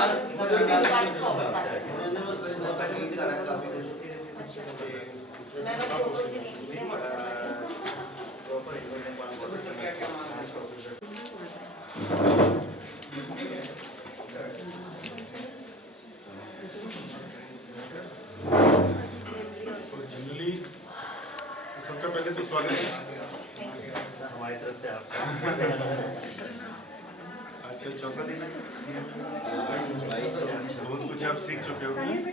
सबका पहले तो स्वागत है हमारी तरफ से आपका। अच्छा, चौथा दिन है। बहुत कुछ आप सीख चुके हो अभी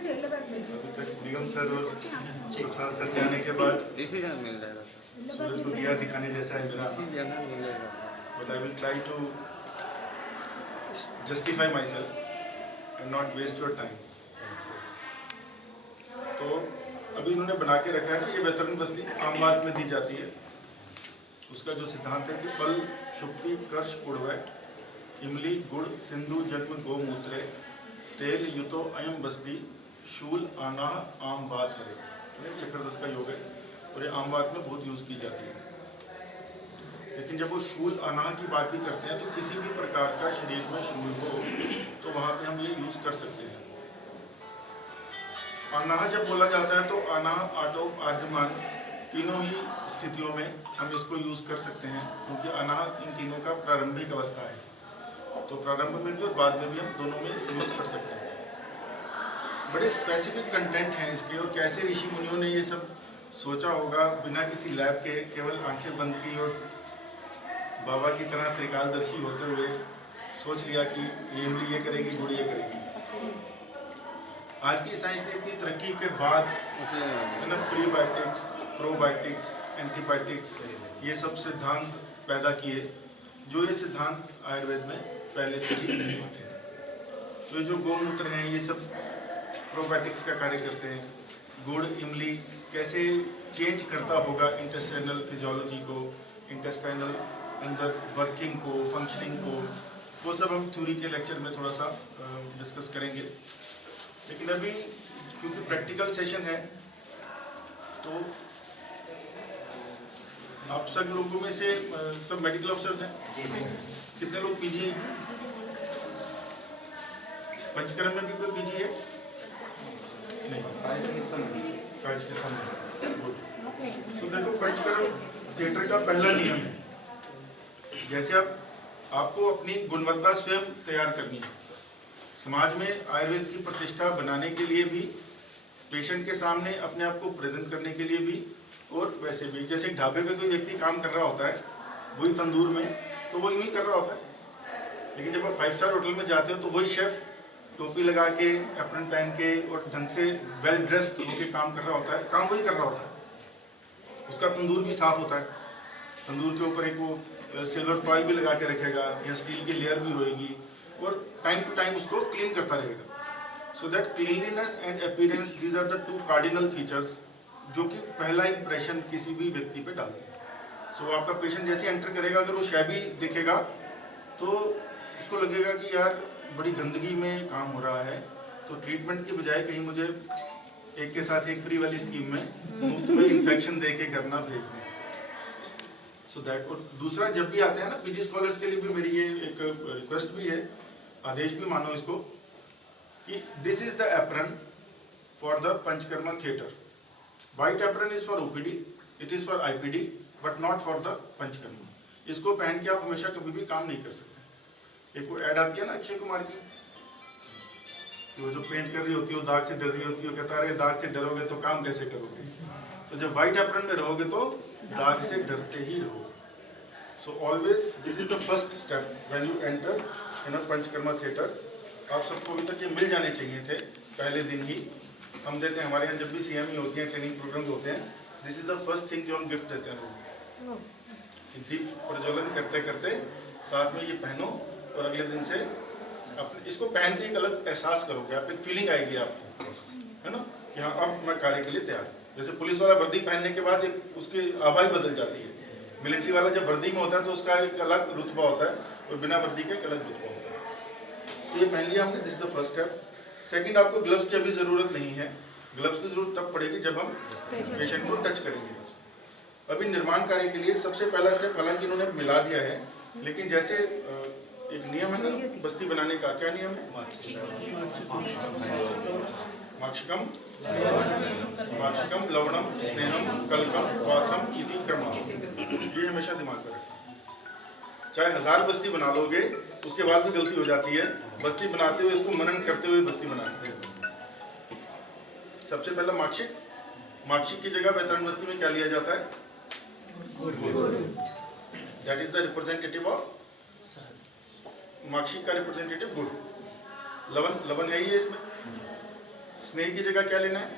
तक। निगम सर और प्रसाद सर के आने के बाद सूरज को दिया दिखाने जैसा है मेरा, but I will try to justify myself and not waste your time. तो अभी इन्होंने बना के रखा है ना, ये वेतरन बस्ती आम मार्ग में दी जाती है। उसका जो सिद्धांत है कि पल शुक्ति कर्ष उड़वै इमली गुड़ सिंधु जन्म गोमूत्रे तेल युतो अयम बस्ती शूल आनाह आम बात हरे। चक्रदत्त का योग है और ये आम बात में बहुत यूज की जाती है। लेकिन जब वो शूल अनाह की बात भी करते हैं तो किसी भी प्रकार का शरीर में शूल हो तो वहाँ पे हम ये यूज कर सकते हैं। अनाह जब बोला जाता है तो अनाह आटो आद्यमान तीनों ही स्थितियों में हम इसको यूज कर सकते हैं, क्योंकि अनाह इन तीनों का प्रारंभिक अवस्था है। तो प्रारंभ में भी और बाद में भी हम दोनों में यूज कर सकते हैं। बड़े स्पेसिफिक कंटेंट हैं इसके, और कैसे ऋषि मुनियों ने ये सब सोचा होगा बिना किसी लैब के, केवल आंखें बंद की और बाबा की तरह त्रिकालदर्शी होते हुए सोच लिया कि ये करेगी गुड़ ये करेगी। आज की साइंस ने इतनी तरक्की के बाद है ना, प्रीबायोटिक्स प्रोबायोटिक्स एंटीबायोटिक्स ये सब सिद्धांत पैदा किए, जो ये सिद्धांत आयुर्वेद में पहले से ही नहीं होते हैं। तो ये जो गोमूत्र हैं ये सब प्रोबायोटिक्स का कार्य करते हैं। गुड़ इमली कैसे चेंज करता होगा इंटेस्टाइनल फिजियोलॉजी को, इंटेस्टाइनल अंदर वर्किंग को, फंक्शनिंग को, वो सब हम थ्योरी के लेक्चर में थोड़ा सा डिस्कस करेंगे। लेकिन अभी क्योंकि प्रैक्टिकल सेशन है तो आप सब लोगों में से सब मेडिकल ऑफिसर्स हैं? कितने लोग पीजी हैं? पंचकर्म में भी कोई पीजी है? नहीं, काज के सामने। सो देखो, पंचकर्म थिएटर का पहला नियम है, जैसे आपको अपनी गुणवत्ता स्वयं तैयार करनी है। समाज में आयुर्वेद की प्रतिष्ठा बनाने के लिए भी, पेशेंट के सामने अपने आप को प्रेजेंट करने के लिए भी, और वैसे भी जैसे ढाबे पे कोई व्यक्ति काम कर रहा होता है वही तंदूर में, तो वो यूं ही कर रहा होता है। लेकिन जब आप 5 स्टार होटल में जाते हो तो वही शेफ टोपी लगा के, एप्रन पहन के और ढंग से वेल ड्रेस्ड होकर काम कर रहा होता है, काम वही कर रहा होता है। उसका तंदूर भी साफ होता है, तंदूर के ऊपर एक वो सिल्वर फॉइल भी लगा के रखेगा या स्टील की लेयर भी होएगी, और टाइम टू टाइम उसको क्लीन करता रहेगा। So that cleanliness and appearance, these are the 2 cardinal features जो कि पहला इंप्रेशन किसी भी व्यक्ति पे डालते हैं। सो आपका पेशेंट जैसे एंटर करेगा, अगर वो शैबी दिखेगा तो उसको लगेगा कि यार बड़ी गंदगी में काम हो रहा है, तो ट्रीटमेंट की बजाय कहीं मुझे एक के साथ एक फ्री वाली स्कीम में मुफ्त में इन्फेक्शन दे के करना भेज दें। So that. और दूसरा, जब भी आते हैं ना पीजी स्कॉलर्स के लिए भी मेरी ये एक रिक्वेस्ट भी है, आदेश भी मानो इसको, कि this is the apron for the panchakarma theatre. White apron is for OPD, it is for IPD, but not for the panchakarma. इसको पहन के आप हमेशा कभी भी काम नहीं कर सकते। एक वो ऐड आती है ना अक्षय कुमार की, वो जो पेंट कर रही होती है, दाग से डर रही होती है, कहता है दाग से डरोगे तो काम कैसे करोगे। तो जब व्हाइट एप्रन में रहोगे तो दाग से डरते ही रहोगे। So always this is the first step when you enter in a panchakarma theatre. आप सबको अभी तक ये मिल जाने चाहिए थे पहले दिन ही, हम देते हैं। हमारे यहाँ जब भी CME होती हैं, ट्रेनिंग प्रोग्राम होते हैं, this is the first thing जो हम गिफ्ट देते हैं लोगों को। दीप प्रज्वलन करते करते साथ में ये पहनो, और अगले दिन से अपने इसको पहन के एक अलग एहसास करोगे आप, एक फीलिंग आएगी आपको, है ना, कि हाँ अब मैं कार्य के लिए तैयार। जैसे पुलिस वाला वर्दी पहनने के बाद एक उसकी आभा ही बदल जाती है। मिलिट्री वाला जब वर्दी में होता है तो उसका एक अलग रुतबा होता है, और बिना वर्दी का एक अलग रुतबा होता है। तो ये पहन लिया हमने, this is the first step. Second, आपको ग्लव्स की अभी ज़रूरत नहीं है। ग्लव्स की जरूरत तब पड़ेगी जब हम पेशेंट को टच करेंगे। अभी निर्माण कार्य के लिए सबसे पहला स्टेप, हालांकि इन्होंने मिला दिया है, लेकिन जैसे एक नियम है ना बस्ती बनाने का, क्या नियम है? माक्षिकम माक्षिकम लवणम स्नेहम कलकम वातम इति क्रमः। ये हमेशा दिमाग में रखना। चाहे 1000 बस्ती बना लोगे उसके बाद भी गलती हो जाती है। बस्ती बनाते हुए इसको मनन करते हुए बस्ती बनाते हैं। सबसे पहला माक्षिक, माक्षिक की जगह वैतरण बस्ती में क्या लिया जाता है? That is the representative of माक्षिक का रिप्रेजेंटेटिव गुड़। लवण, लवण है ही है इसमें। स्नेह की जगह क्या लेना है?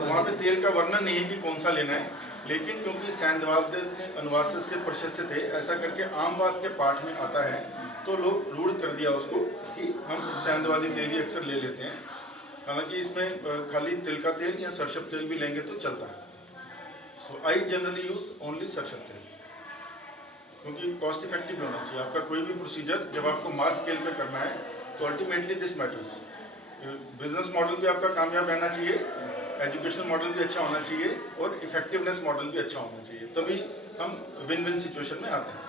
वहां पे तेल का वर्णन नहीं है कि कौन सा लेना है, लेकिन क्योंकि सैंधवाद्य अनुवाद से प्रशस्त थे, ऐसा करके आम बात के पाठ में आता है तो लोग रूढ़ कर दिया उसको कि हम सैंधवादी तेल ही अक्सर ले लेते हैं। हालांकि इसमें खाली तिल का तेल या सरसों तेल भी लेंगे तो चलता है। सो आई जनरली यूज ओनली सरसों तेल, क्योंकि कॉस्ट इफेक्टिव होना चाहिए। आपका कोई भी प्रोसीजर जब आपको मास स्केल पे करना है तो ultimately this matters. Business model भी आपका कामयाब रहना चाहिए, एजुकेशनल मॉडल भी अच्छा होना चाहिए और इफेक्टिवनेस मॉडल भी अच्छा होना चाहिए, तभी हम विन विन सिचुएशन में आते हैं।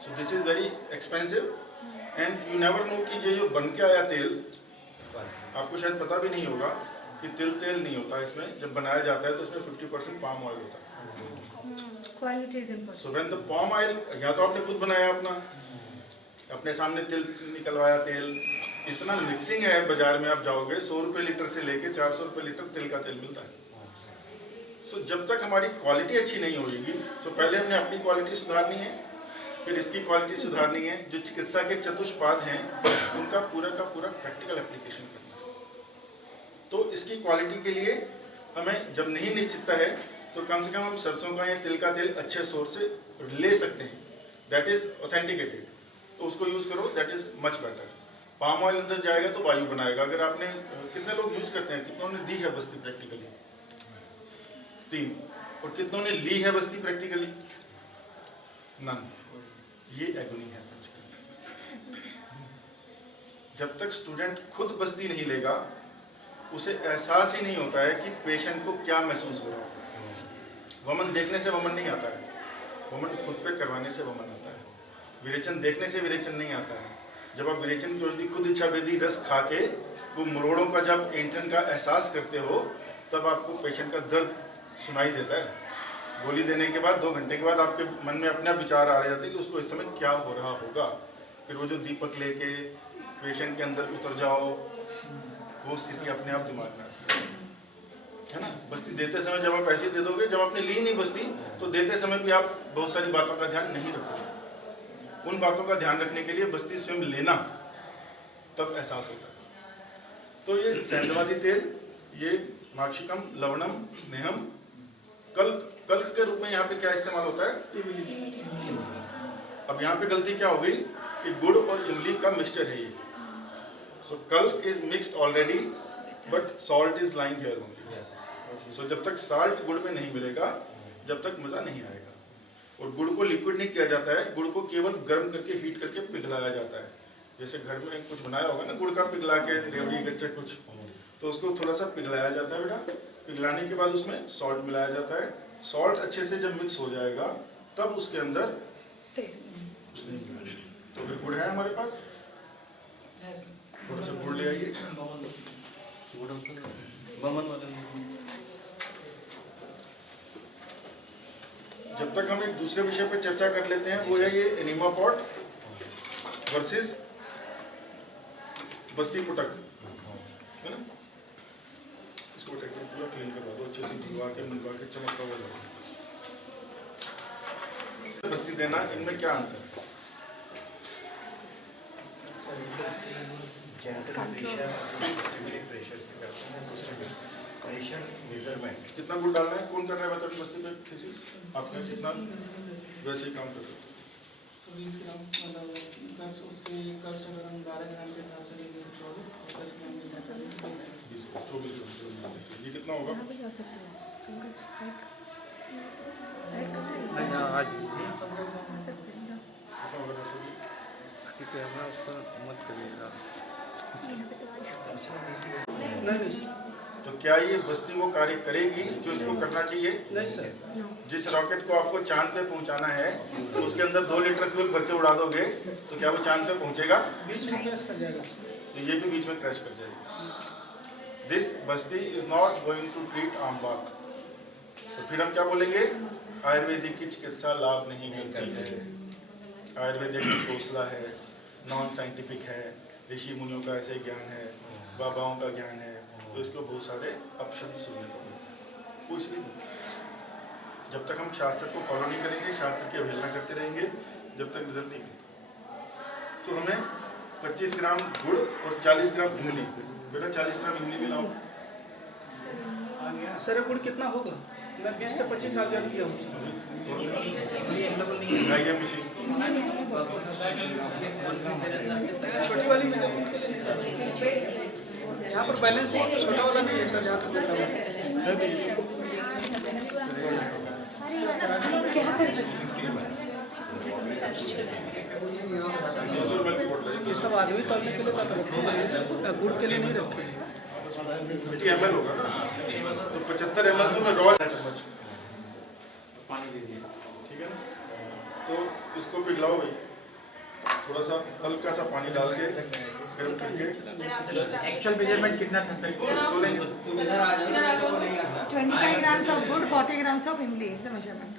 So this is very expensive and you never know कि जो बन के आया तेल, आपको शायद पता भी नहीं होगा कि तिल तेल नहीं होता इसमें। जब बनाया जाता है तो इसमें 50% पाम ऑयल होता है। Quality is important. So when the palm oil, या तो आपने खुद बनाया अपना, अपने सामने तिल निकलवाया, तेल इतना मिक्सिंग है बाजार में, आप जाओगे 100 रुपये लीटर से लेके 400 रुपये लीटर तिल का तेल मिलता है। सो जब तक हमारी क्वालिटी अच्छी नहीं होगी तो पहले हमने अपनी क्वालिटी सुधारनी है, फिर इसकी क्वालिटी सुधारनी है। जो चिकित्सा के चतुष्पाद हैं उनका पूरा का पूरा प्रैक्टिकल एप्लीकेशन करना है। तो इसकी क्वालिटी के लिए हमें जब नहीं निश्चितता है तो कम से कम हम सरसों का या तिल का तेल अच्छे सोर्स से ले सकते हैं, दैट इज ऑथेंटिकेटेड, तो उसको यूज करो, that is much better. Palm oil अंदर जाएगा तो वायु बनाएगा। अगर आपने, कितने लोग यूज करते हैं, कितनों ने दी है बस्ती प्रैक्टिकली? 3। और कितनों ने ली है बस्ती प्रैक्टिकली? नन। ये एगोनी है। जब तक स्टूडेंट खुद बस्ती नहीं लेगा उसे एहसास ही नहीं होता है कि पेशेंट को क्या महसूस हो रहा है। वमन देखने से वमन नहीं आता है, वमन खुद पे करवाने से वमन आता है। विरेचन देखने से विरेचन नहीं आता है। जब आप विरेचन की औषधि खुद इच्छाभेदी रस खा के वो मरोड़ों का जब ऐंठन का एहसास करते हो तब आपको पेशेंट का दर्द सुनाई देता है। गोली देने के बाद 2 घंटे के बाद आपके मन में अपना विचार आ रहे जाते हैं कि उसको इस समय क्या हो रहा होगा। फिर वो जो दीपक लेके पेशेंट के अंदर उतर जाओ, वो स्थिति अपने आप दिमाग में आती है ना। बस्ती देते समय जब आप ऐसे दे दोगे, जब आपने ली नहीं बस्ती तो देते समय भी आप बहुत सारी बातों का ध्यान नहीं रखोगे। उन बातों का ध्यान रखने के लिए बस्ती स्वयं लेना, तब एहसास होता है। तो ये सैंधवादी तेल, ये माक्षिकम लवणम स्नेहम कल्क, कल्क के रूप में यहाँ पे क्या इस्तेमाल होता है? अब यहाँ पे गलती क्या हो गई कि गुड़ और इमली का मिक्सचर है ये। सो कल्क is mixed already but salt is lying here only. So जब तक साल्ट गुड़ में नहीं मिलेगा जब तक मजा नहीं आएगा। और गुड़ को लिक्विड नहीं किया जाता है, गुड़ को केवल गर्म करके हीट करके पिघलाया जाता है। जैसे घर में कुछ बनाया होगा ना गुड़ का पिघला के, रेवड़ी गच्चे कुछ, तो उसको थोड़ा सा पिघलाया जाता है बेटा। पिघलाने के बाद उसमें सॉल्ट मिलाया जाता है। सॉल्ट अच्छे से जब मिक्स हो जाएगा तब उसके अंदर तो फिर गुड़ है हमारे पास। थोड़ा सा गुड़ ले आइए। जब तक हम एक दूसरे विषय पर चर्चा कर लेते हैं, वो है ये एनीमा पॉट वर्सेस बस्ती पुटक, है ना। इसको पूरा क्लीन करवा दो, अच्छे से धुलवा के मिलवा के चमकता हुआ लगा। बस्ती देना, इनमें क्या अंतर है? कितना गुड़ डालना है? कौन कर रहा है बता बस्ती पे थीसिस? आपने कितना वैसे ही काम कर रहे हो? 20 ग्राम मतलब 10 उसके कस्ट अगर हम 12 ग्राम के हिसाब से लेंगे तो 24 10 ग्राम के हिसाब से 24 ग्राम। ये कितना होगा? नहीं तो क्या ये बस्ती वो कार्य करेगी जो इसको करना चाहिए? नहीं सर। जिस रॉकेट को आपको चांद पे पहुंचाना है तो उसके अंदर 2 लीटर फ्यूल भर के उड़ा दोगे तो क्या वो चांद पे पहुंचेगा? बीच में क्रैश कर जाएगा। तो ये भी बीच में क्रैश कर जाएगा। दिस बस्ती is not going to treat आमबाग। तो फिर हम क्या बोलेंगे? आयुर्वेदिक की चिकित्सा लाभ नहीं मिलती है, आयुर्वेदिक हौसला है, नॉन साइंटिफिक है, ऋषि मुनियों का ऐसे ज्ञान है, बाबाओं का ज्ञान है, तो इसको बहुत सारे अपशब्द सुनने को मिलते हैं। वो इसलिए जब तक हम शास्त्र को फॉलो नहीं करेंगे, शास्त्र की अवहेलना करते रहेंगे, जब तक रिजल्ट नहीं मिलता। तो हमें 25 ग्राम गुड़ और 40 ग्राम इमली, बेटा 40 ग्राम इमली मिलाओ। सर गुड़ कितना होगा? मैं 20 से 25 साल जॉइन किया हूँ। छोटी वाली में यहाँ पर बैलेंस छोटा वाला नहीं है सर, जहाँ तक ये सब आदमी तौलने के लिए रखते, गुड़ के लिए नहीं रखते। 50 ml होगा ना, तो 75 ml तो मैं रॉ चम्मच पानी दे दिया, ठीक है ना। तो इसको पिघलाओ भाई, थोड़ा सा हल्का सा पानी डाल के गर्म करके। एक्चुअल मेजरमेंट कितना था sir? 25 grams of good, 40 grams of imli is the measurement.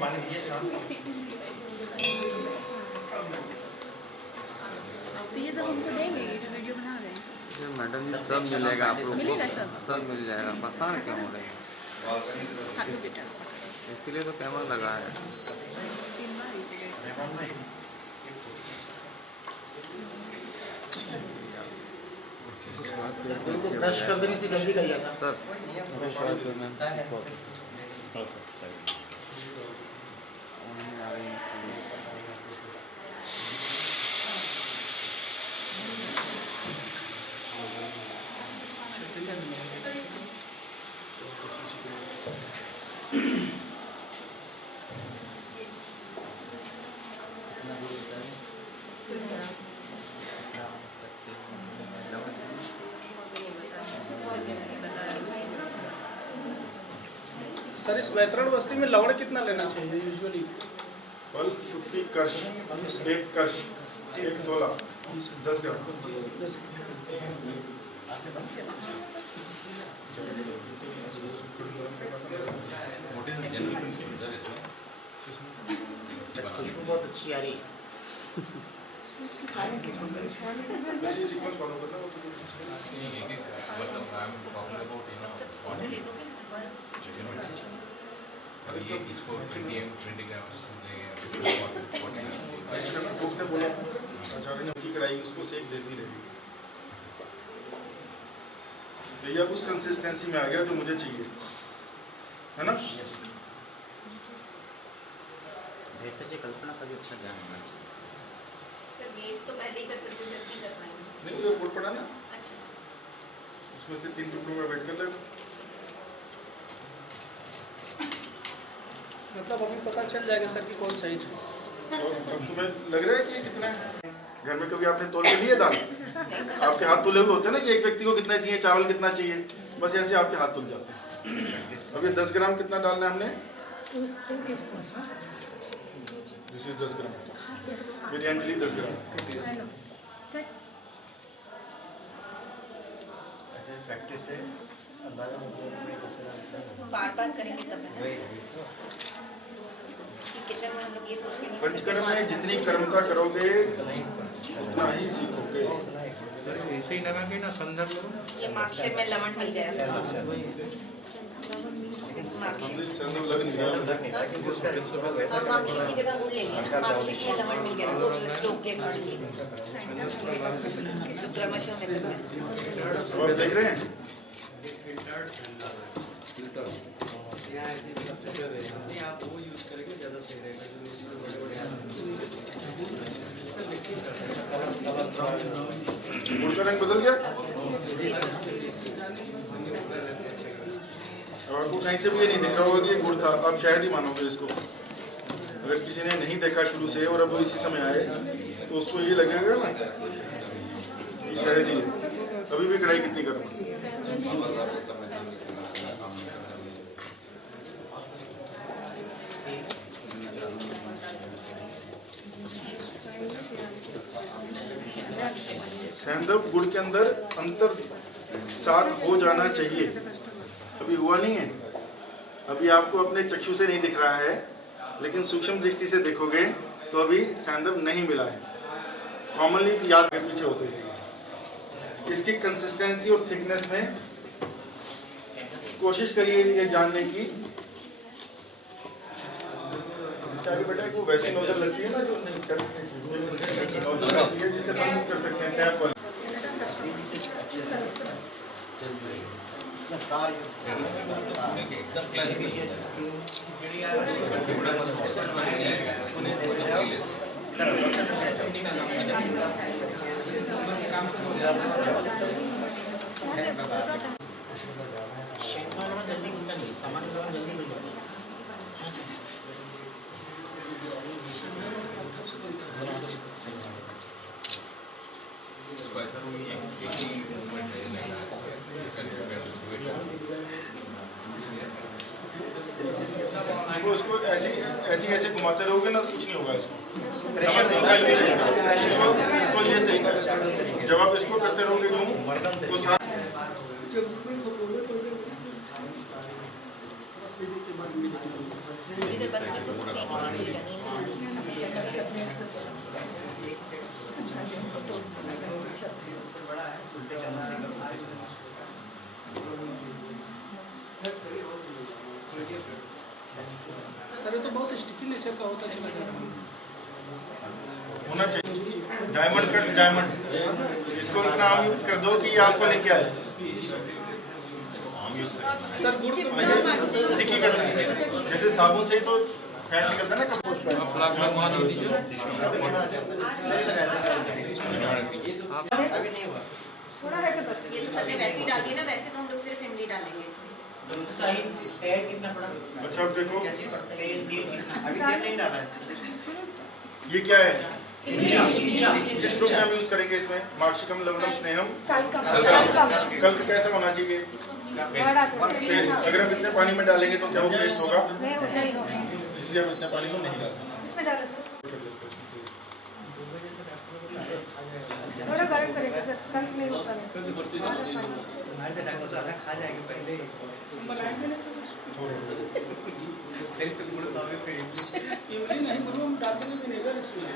पानी दीजिए साहब। तो ये सब हमको देंगे, ये जो वीडियो बना रहे हैं। मैडम सब मिलेगा आप लोग को, मिलेगा सब मिल जाएगा। पता है क्यों हो रही है? हाँ तो बेटा इसलिए तो कैमरा लगा है। 3 बार दीजिएगा। ब्रश कर देने से जल्दी कर जाता सर सर इस वैतरण बस्ती में लवण कितना लेना चाहिए यूजुअली? फल शुक्ति कर्ष, 1 कर्ष, 1 तोला, 10 ग्राम। खुशबू बहुत अच्छी आ रही है। सीक्वेंस फॉलो करना हो तो उसने बोला आचार्य की कढ़ाई उसको सेक देती रहेगी। तो ये अब उस कंसिस्टेंसी में आ गया जो मुझे चाहिए, है ना। भेषज कल्पना का भी अच्छा ज्ञान होना चाहिए। सर ये तो पहले ही कर सकते थे, नहीं कर पाएंगे। नहीं वो बोर्ड पड़ा ना, अच्छा उसमें से 3 टुकड़ों में बैठ कर ले। मतलब अभी पता चल जाएगा सर कि कौन सही है। और तुम्हें लग रहा है कि ये कितना है? घर में कभी आपने तोल के लिए दाल? आपके हाथ तुले हुए होते हैं ना कि एक व्यक्ति को कितना चाहिए, चावल कितना चाहिए, बस ऐसे आपके हाथ तुल जाते हैं। अभी 10 ग्राम कितना डालना है हमने? दिस इज 10 ग्राम। मेरी अंजलि 10 ग्राम। प्रैक्टिस है, बार बार करेंगे तब किचन में हम लोग ये सोच के नहीं पंचकर्म में जितनी कर्मता करोगे उतना ही सीखोगे। ऐसे ही लगा के ना संदर्भ ये मार्कशीट में लवण मिल जाएगा। संदर्भ लग नहीं रहा। और मार्कशीट की जगह गुड़ ले लिया, मार्कशीट में लवण मिल गया वो जोक के गुड़ लिए जो क्रमशः में करते हैं। अब आप देख रहे हैं नहीं आप वो यूज करेंगे ज़्यादा सही रहेगा जो इसमें बड़े बड़े गुड़ का रंग बदल गया। अब आपको कहीं से भी ये नहीं दिख रहा होगा कि ये गुड़ था, आप शायद ही मानोगे इसको। अगर किसी ने नहीं देखा शुरू से और अब वो इसी समय आए तो उसको ये लगेगा ना ये शायद ही है। अभी भी कढ़ाई कितनी गर्म है। सेंधव गुड़ के अंदर अंतर सात हो जाना चाहिए, अभी हुआ नहीं है। अभी आपको अपने चक्षु से नहीं दिख रहा है, लेकिन सूक्ष्म दृष्टि से देखोगे तो अभी सेंधव नहीं मिला है। कॉमनली याद के पीछे होते हैं। इसकी कंसिस्टेंसी और थिकनेस में कोशिश करिए ये जानने की। बेटा वो वैसी नोजल लगती है ना जो नोजल लगती है जिससे बंद कर सकते हैं टैप पर। इसमें सारी जल्दी मिलता नहीं, सामान जल्दी मिल जाता है। तो इसको ऐसे घुमाते रहोगे ना तो कुछ नहीं होगा। इसको ये तरीका है, जब आप इसको करते रहोगे यूं तो साथ सर ये तो बहुत स्टिकी नेचर का होता चला जा रहा है। होना चाहिए। डायमंड कट्स डायमंड, इसको इतना आम युक्त कर दो कि ये आपको लेके आए। सर गुड़ स्टिकी कर दो, जैसे साबुन से ही तो फैट निकलता है ना कपूर का। अभी नहीं हुआ। थोड़ा है तो बस। ये तो सर ने वैसे ही डाल दिया ना, वैसे तो हम लोग सिर्फ इमली डालेंगे इसमें। सही तेल कितना पड़ा? अच्छा अब देखो तेल अभी तेल नहीं डाला है। ये क्या है, जिस रूप में हम यूज करेंगे इसमें माक्षिकम लवणम स्नेहम कल्क कैसा होना चाहिए पेस्ट। अगर हम इतने पानी में डालेंगे तो क्या वो पेस्ट होगा? इसलिए हम इतने पानी को नहीं डालते। थोड़ा गर्म करेगा सर, कल नहीं होता है। खा जाएंगे पहले बनाएंगे ना इमली नहीं गुड़ हम डाल देंगे विनेगर इसमें,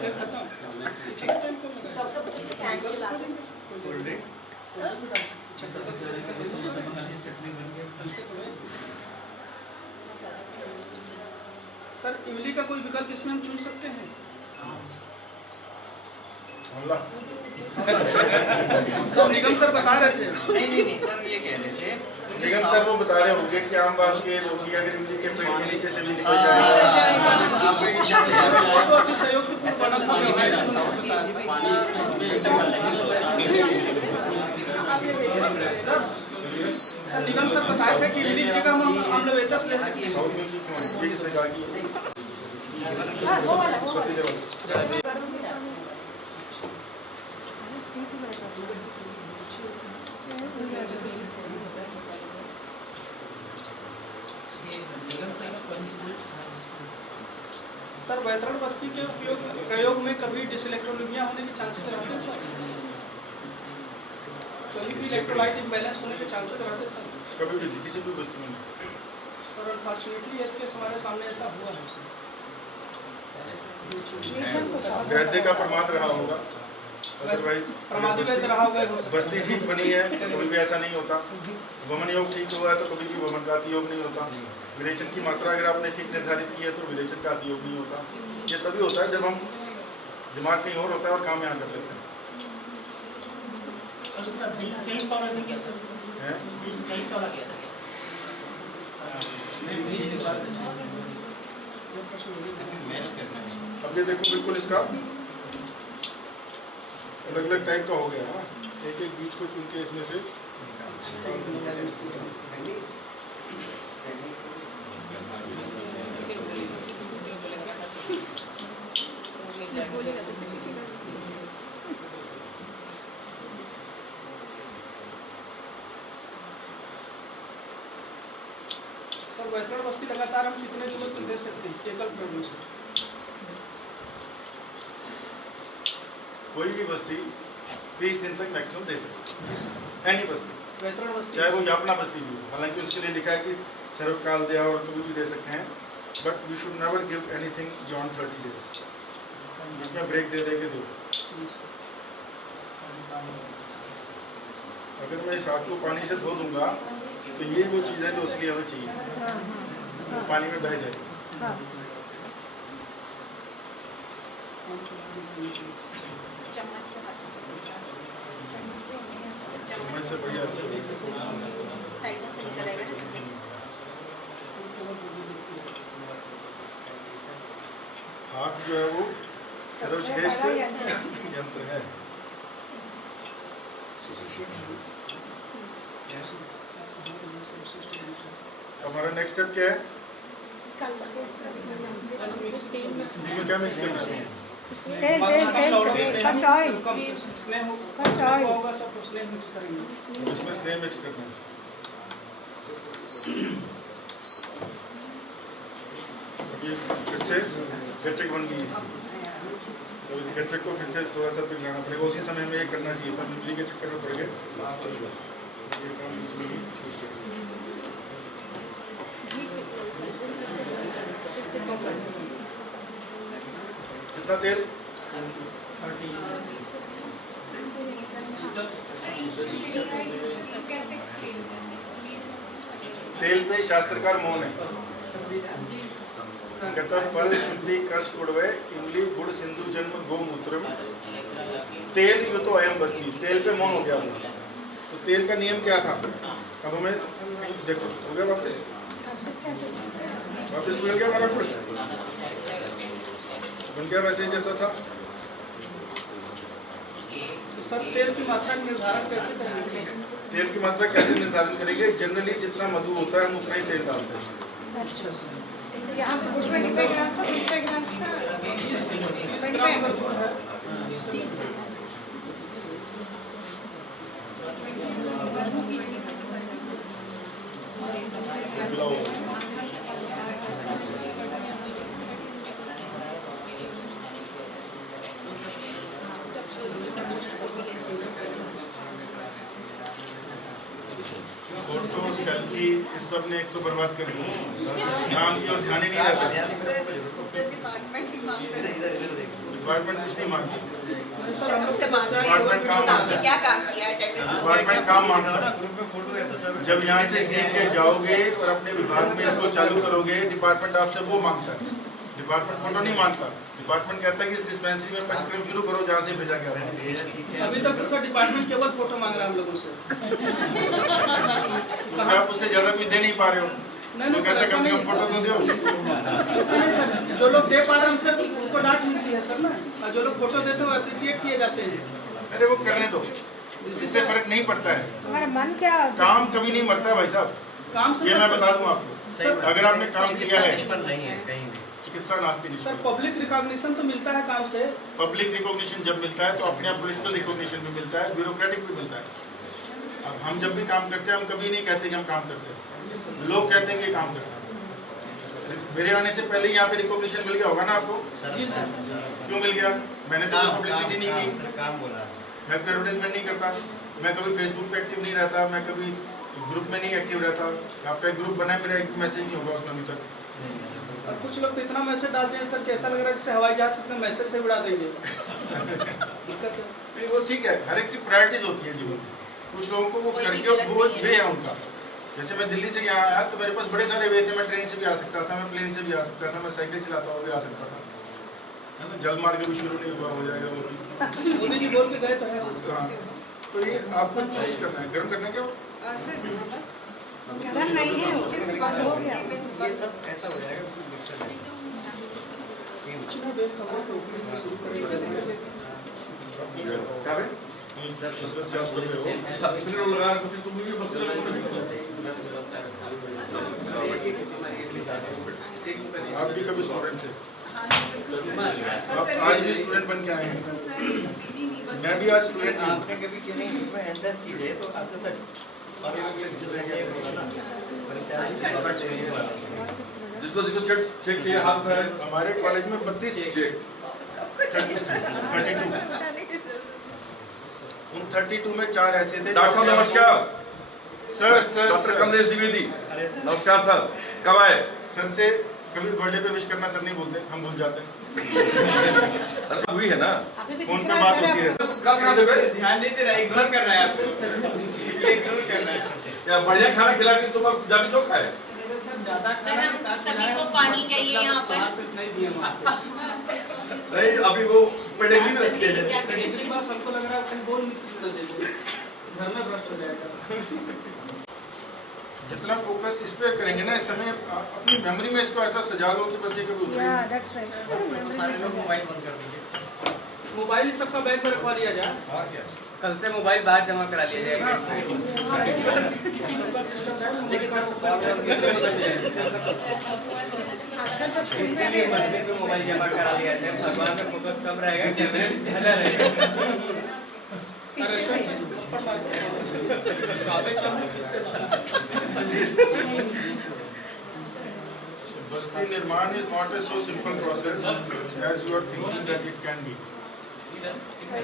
फिर खत्म। डॉक्टर साहब तो उससे कैन चला देंगे। सर इमली का कोई विकल्प इसमें हम चुन सकते हैं? सर निगम सर बता रहे थे। नहीं सर ये कह रहे थे निगम सर वो बता रहे होंगे कि आम बात के रोगी अगर इमली के पेट के नीचे से भी निकल जाए आपको सहयोग तो बड़ा सर निगम सर बताए थे कि इमली की जगह हम आम्लवेतस ले सकते हैं। साउथ में ये किसने कहा कि सर वैतरण बस्ती के प्रयोग में कभी डिसइलेक्ट्रोलीमिया होने के चांसेस रहते हैं सर? कभी भी इलेक्ट्रोलाइट इम्बैलेंस होने के चांसेस रहते हैं सर? कभी भी किसी भी वस्तु में सर अनफॉर्चुनेटली ये केस हमारे सामने ऐसा हुआ है सर। वैद्य का प्रमाद रहा होगा, अदरवाइज प्रमादित रहा होगा हो सकता बस्ती ठीक बनी है कभी भी ऐसा नहीं होता। वमन योग ठीक हुआ है तो कभी भी वमन का अतियोग नहीं होता। विरेचन की मात्रा अगर आपने ठीक निर्धारित की है तो विरेचन का अतियोग नहीं होता। ये तभी होता है जब हम दिमाग कहीं और होता है और काम यहाँ कर लेते हैं। और उसका बीज सही तौर नहीं क्या सर? हैं? बीज सही तौर क्या था? नहीं अब ये देखो बिल्कुल इसका अलग अलग टाइप का हो गया है ना, एक एक बीज को चुन के इसमें से सर वैष्णव बस्ती लगातार हम कितने दिनों तक दे सकते हैं एकल प्रयोग से? कोई भी बस्ती 30 दिन तक मैक्सिमम दे सकते हैं, एनी बस्ती, वैष्णव बस्ती चाहे वो यापना बस्ती भी हो। हालांकि उसके लिए लिखा है कि सर्वकाल दिया और कभी भी दे सकते हैं, but we should never give anything beyond 30 days. जिसमें ब्रेक दे दे के दो। अगर मैं इस हाथ को पानी से धो दूंगा तो ये वो चीज़ है जो असली हमें चाहिए, वो पानी में बह जाए। चम्मच से बढ़िया अच्छे साइडों से निकल आएगा ना। हाथ जो है वो सर्वश्रेष्ठ यंत्र है। हमारा नेक्स्ट स्टेप क्या है? इसमें क्या मिक्स करना है? तेल फर्स्ट ऑयल स्नेह First oil. होगा सब तो स्नेह मिक्स करेंगे। इसमें स्नेह मिक्स करना है। ये फिर से गच्चक बन गई इसकी, तो इस गच्चक को फिर से थोड़ा सा पिघलाना पड़ेगा। उसी समय में ये करना चाहिए था, इमली के चक्कर में पड़ गए। ये काम बीच में ही छूट गया। कितना तेल? तेल पे शास्त्रकार मौन है। कहता फल शुद्धि कर्ष गुड़वे इमली गुड़ सिंधु जन्म गोमूत्रम तेल यो तो अयम बस्ती। तेल पे मौन हो गया वो। तो तेल का नियम क्या था? अब हमें देखो हो गया वापस मिल गया हमारा गुड़, बन गया वैसे जैसा था। तो सर तेल की मात्रा का निर्धारण कैसे करेंगे? तेल की मात्रा कैसे निर्धारण करेंगे? जनरली जितना मधु होता है हम उतना ही तेल डालते हैं। यहाँ 25 ग्राम का 25 ग्राम का 20 ग्राम अगर गुड़ है 30 फोटो सेल्फी इस सब ने एक तो बर्बाद कर दी, काम की और ध्यान ही नहीं रहता। डिपार्टमेंट कुछ नहीं मांगता, डिपार्टमेंट काम मांगता है। क्या काम किया है? डिपार्टमेंट काम मांगता है। जब यहाँ से सीख के जाओगे और अपने विभाग में इसको चालू करोगे, डिपार्टमेंट आपसे वो मांगता है। डिपार्टमेंट फोटो नहीं मांगता। डिपार्टमेंट कहता है कि इस डिस्पेंसरी में पंचक्रम शुरू करो जहाँ से भेजा गया था। अभी तक तो सर डिपार्टमेंट केवल फोटो मांग रहा है हम लोगों से। तो आप उससे ज़्यादा कुछ दे नहीं पा रहे हो, तो कहते हैं कम से कम फोटो तो दो। ऐसा नहीं सर, जो लोग दे पा रहे हैं उनसे उनको डांट मिलती है सर ना, और जो लोग फोटो देते हैं वो अप्रिशिएट किए जाते हैं। अरे वो करने दो, इससे फर्क नहीं पड़ता है। हमारा मन क्या काम कभी नहीं मरता है भाई साहब, काम से ये मैं बता दूं आपको। अगर आपने काम किया है, नहीं है कहीं भी। चिकित्सा नास्ती सर निष्फल। पब्लिक रिकॉग्निशन तो मिलता है काम से। पब्लिक रिकॉग्निशन जब मिलता है तो अपने आप पॉलिटिकल रिकॉग्निशन भी मिलता है, ब्यूरोक्रेटिक भी मिलता है। अब हम जब भी काम करते हैं हम कभी नहीं कहते कि हम काम करते हैं, लोग कहते हैं कि काम करते हैं। मेरे आने से पहले यहाँ पे रिकॉग्निशन मिल गया होगा ना आपको? जी सर। क्यों मिल गया? मैंने तो पब्लिसिटी नहीं की, काम बोला मैं एडवर्टाइजमेंट नहीं करता, मैं कभी फेसबुक पे एक्टिव नहीं रहता, मैं कभी ग्रुप में नहीं एक्टिव रहता। आपका एक ग्रुप बना है, मेरा एक मैसेज नहीं होगा उसमें अभी तक। और कुछ लोग तो इतना मैसेज डालते हैं सर कि ऐसा लग रहा है जैसे हवाई जहाज अपने मैसेज से उड़ा देंगे। दिक्कत है। नहीं वो ठीक है, हर एक की प्रायोरिटीज होती है जीवन में। कुछ लोगों को वो करके वो वे है उनका। जैसे मैं दिल्ली से यहाँ आया तो मेरे पास बड़े सारे वे थे, मैं ट्रेन से भी आ सकता था, मैं प्लेन से भी आ सकता था, मैं साइकिल चलाता हुआ भी आ सकता था, है ना। जल मार्ग भी शुरू नहीं हुआ, हो जाएगा वो भी। मोदी जी बोल के गए तो है सर। हाँ, तो ये आपको चूज करना है। गर्म करना क्या हो? गरम नहीं है, बंद हो गया। ये सब ऐसा हो जाएगा मिक्सर में सेम आप भी कभी स्टूडेंट थे, आप आज भी स्टूडेंट बन के आए हैं। मैं भी आज स्टूडेंट हूँ। आपने कभी क्यों नहीं इसमें इंटरेस्ट चीज है तो आता तक और जो संजय बोला ना परिचालन से ज़्यादा चाहिए जिसको जिसको चेक चेक चाहिए हाथ में हमारे कॉलेज में 32 चेक 32 उन 32 में 4 ऐसे थे। डॉक्टर साहब नमस्कार। Sir sir doctor sir Kamlesh Dwivedi अरे सर नमस्कार सर। कब आए? सर से कभी बर्थडे पे विश करना सर नहीं बोलते, हम भूल जाते हैं। अरे हुई है ना, अभी भी फोन दिख पे रहा बात है होती सर है। आपको। कल कहाँ थे बे? ध्यान नहीं दे रहा इग्नोर कर रहा है आपको इग्नोर कर रहा है क्या बढ़िया खाना खिला के तुम जाके क्यों खाए? सर ज्यादा सर हम सभी को पानी चाहिए यहाँ पर। नहीं दिए वहाँ नहीं अभी वो पेडिग्री में रखी है। पेडिग्री बार सबको लग रहा है अपन बोल मिक्स कर देंगे घर में ब्रश हो जाएगा जितना फोकस इस पे करेंगे ना इस समय, अपनी मेमोरी में इसको ऐसा सजा लो कि बस ये कभी उतरे Yeah, नहीं। that's right. सारे लोग मोबाइल बंद कर देंगे मोबाइल सबका बैग में रखवा लिया जाए और क्या कल से मोबाइल बाहर जमा करा लिया जाएगा लेकिन सर कॉल आजकल तो स्कूल में इसीलिए मंदिर में मोबाइल जमा करा लिया जाए, भगवान का फोकस कम रहेगा, कैमरे में ज्यादा रहेगा। पीछे में। बस्ती निर्माण is not a so simple process as you are thinking that it can be.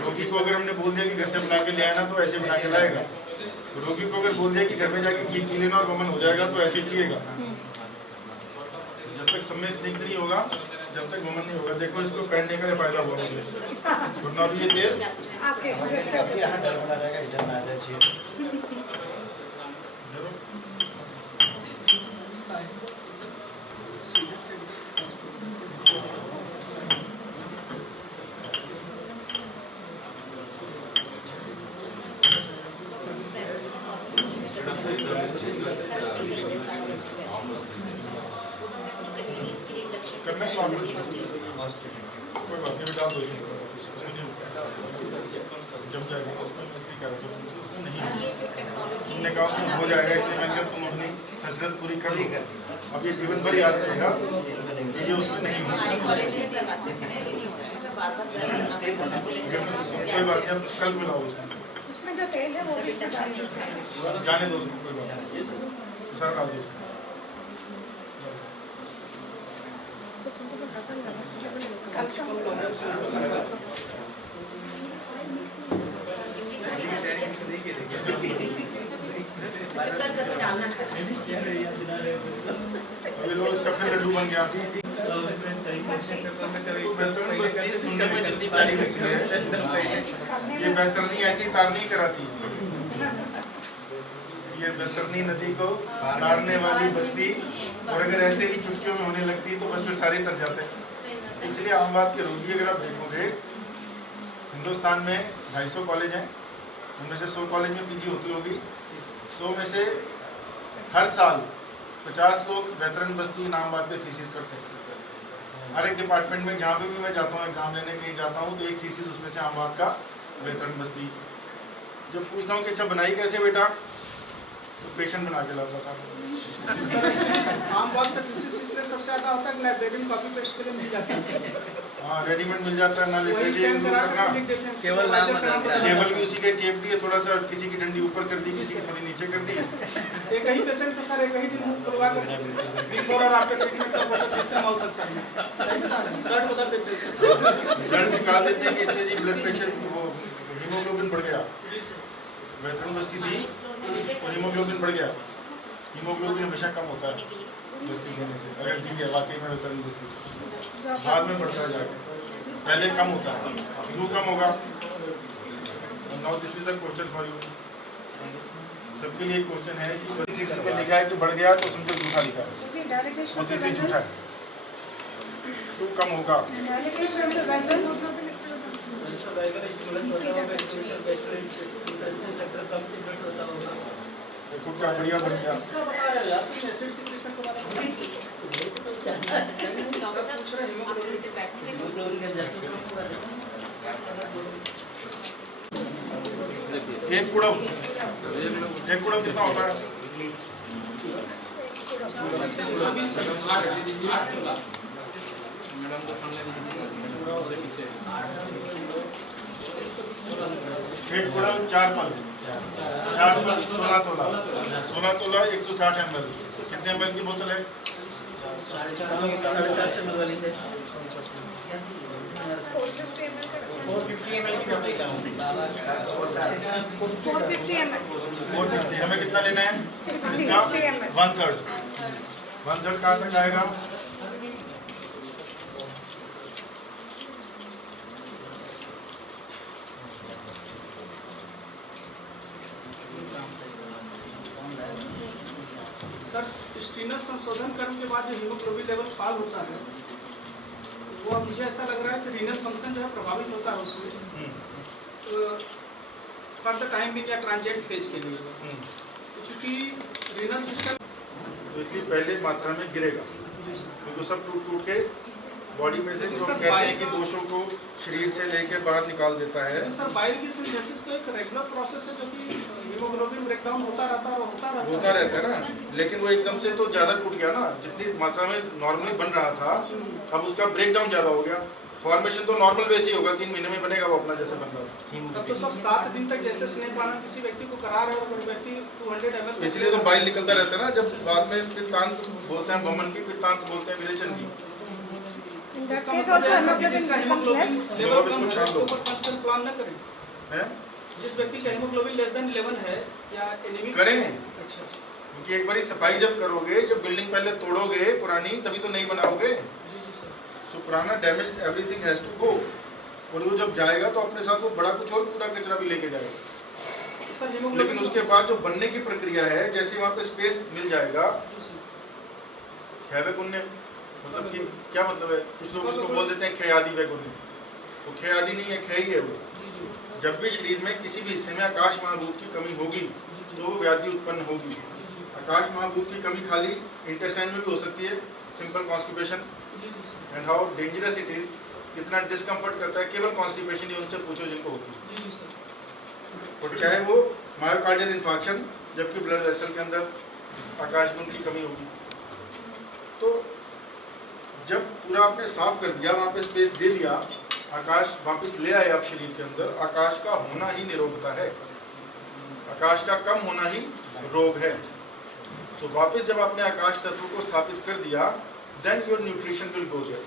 रोगी को अगर हमने बोल दिया कि घर से बना के ले आना तो ऐसे बना के लाएगा। रोगी को अगर बोल दिया कि घर में जाके घी पी लेना और वमन हो जाएगा तो ऐसे पिएगा। जब तक समय स्निग्ध नहीं होगा, जब तक वमन नहीं होगा। देखो इसको पहनने का फायदा हुआ मुझे, वरना भी ये तेल आपके अभी यहाँ डर बना रहेगा इधर ना आ जाए चाहिए करना ही मामला कोई बात नहीं, डाल दो उसमें नहीं जम जाएगा उसमें। मछली क्या होता है उसमें नहीं है। तुमने कहा उसमें हो जाएगा, इसलिए मैंने कहा तुम अपनी हसरत पूरी कर लो। अब ये जीवन भर याद रहेगा कि ये उसमें नहीं होगा। हमारे कॉलेज में करवाते थे ना इसी मौसम में बार-बार ब्रश करना पड़ता था। कोई बात नहीं, अब कल मिलाओ उसमें, उसमें जो तेल है वो भी इसमें डाल दीजिए। जाने दो उसको, कोई बात नहीं, सारा डाल दो उसमें। तो तुमको तो पसंद लगा कल का चक्कर करके डालना था। अभी लोग इसका फिर लड्डू बन गया। बेहतरीन बस्ती सुनने में जितनी प्यारी लगती है, ये बेहतरनी ऐसी तार नहीं कराती। ये बेहतरनी नदी को तारने वाली बस्ती, और अगर ऐसे ही चुटकियों में होने लगती तो बस फिर सारे तर जाते हैं। इसलिए आम बात के रोगी अगर आप देखोगे, हिंदुस्तान में 250 कॉलेज हैं, उनमें से 100 कॉलेज में पीजी होती होगी। 100 में से हर साल 50 लोग बेहतरीन बस्ती नाम बात पे थीसिस करते हैं। हर एक डिपार्टमेंट में जहाँ भी मैं जाता हूँ एग्जाम लेने कहीं जाता हूँ तो एक थीसिस उसमें से आम बात का बेहतरीन बस्ती। जब पूछता हूँ कि अच्छा बनाई कैसे बेटा, तो पेशेंट बना के लाता था। आम बात से इसलिए सबसे ज्यादा होता है कि लाइब्रेरी में कॉपी पेस्ट के लिए मिल जाता है हाँ रेडीमेड मिल जाता है ना, वही लिटरेरी स्कैन करा करना। के लिख देते हैं केवल नाम बदलता है। टेबल भी उसी के चेप दिए, थोड़ा सा किसी की डंडी ऊपर कर दी, किसी की थोड़ी नीचे कर दी। एक ही पेशेंट का सर एक ही दिन मुंह खुलवा कर बिफोर और आफ्टर ट्रीटमेंट का फोटो सिस्टम ऑल तक सर शर्ट बदल देते हैं ब्लड निकाल देते हैं कि इससे जी ब्लड प्रेशर वो हीमोग्लोबिन बढ़ गया। बेहतरीन बस्ती थी और हीमोग्लोबिन बढ़ गया। हीमोग्लोबिन हमेशा कम होता है बस्ती देने से, अगर दी है वाकई में बेहतरीन बस्ती, बाद में बढ़ता जाएगा, पहले कम होता है, क्यों कम होगा। Now this is the question for you, सबके लिए क्वेश्चन है कि थीसिस में लिखा है कि बढ़ गया तो समझो झूठा लिखा है, वो थीसिस झूठा है, क्यों कम होगा। देखो क्या बढ़िया बन गया। इसका बता रहे हो यार तुम एसिड सिक्रेशन के बारे में पूछ रहे एक कुड़म कितना होता है? एक कुड़म 4 पल 16 तोला 160 ml। कितने ml की बोतल है? 450 ml. 450। हमें कितना लेना है? 60 ml. 1/3 कहाँ तक आएगा? सर स्टीनर संशोधन करने के बाद जो हीमोग्लोबिन लेवल फॉल होता है वो अब मुझे ऐसा लग रहा है कि रीनल फंक्शन जो है प्रभावित होता है उसमें फॉर द टाइम बिंग या ट्रांजिएंट फेज के लिए, क्योंकि रीनल सिस्टम तो इसलिए पहले मात्रा में गिरेगा क्योंकि सब टूट के बॉडी में से जो हम कहते हैं कि दोषों को शरीर से लेके बाहर निकाल देता है। सर बाइल की सिंथेसिस तो एक रेगुलर प्रोसेस है जो कि हीमोग्लोबिन ब्रेकडाउन होता रहता है ना, लेकिन वो एकदम से तो ज़्यादा टूट गया ना, जितनी मात्रा में नॉर्मली बन रहा था अब उसका ब्रेकडाउन ज़्यादा हो गया। फॉर्मेशन तो नॉर्मल वैसे ही होगा, 3 महीने में बनेगा वो अपना जैसे बन रहा है। अब तो सब 7 दिन तक जैसे स्नेह पालन किसी व्यक्ति को करा रहे हो, अगर व्यक्ति 200 ml, इसलिए तो बाइल निकलता रहता है ना। जब बाद में पित्तांत बोलते हैं, बमन की पित्तांत बोलते हैं, विरेचन की। इसका मतलब ऐसा कि जिसका हीमोग्लोबिन लेवल इसको छान दो कंस्टेंट प्लान न करें हैं, जिस व्यक्ति का हीमोग्लोबिन लेस देन 11 है या एनीमिक करें। अच्छा, क्योंकि एक बारी सफाई जब करोगे, जब बिल्डिंग पहले तोड़ोगे पुरानी, तभी तो नहीं बनाओगे। जी सर। सो पुराना damage everything has to go, और वो जब जाएगा तो अपने साथ वो बड़ा कुछ और पूरा कचरा भी लेके जाएगा। सर लेकिन उसके बाद जो बनने की प्रक्रिया है, जैसे वहाँ पे स्पेस मिल जाएगा, वैगुण्य मतलब कि क्या मतलब है? कुछ लोग उसको बोल देते हैं खे आदि वैगुण्य। वो खे आदि नहीं है, खे ही है वो। जब भी शरीर में किसी भी हिस्से में आकाश महाभूत की कमी होगी तो वो व्याधि उत्पन्न होगी। आकाश महाभूत की कमी खाली इंटेस्टाइन में भी हो सकती है, simple constipation. And how dangerous it is, कितना डिस्कम्फर्ट करता है केवल कॉन्स्टिपेशन ही, उनसे पूछो जिनको होती है। और चाहे वो मायोकार्डियल इन्फार्क्शन, जबकि ब्लड वेसल के अंदर आकाश गुण की कमी होगी। तो जब पूरा आपने साफ कर दिया, वहाँ पे स्पेस दे दिया, आकाश वापस ले आए आप शरीर के अंदर, आकाश का होना ही निरोगता है, आकाश का कम होना ही रोग है। सो वापस जब आपने आकाश तत्व को स्थापित कर दिया, then your nutrition will go there,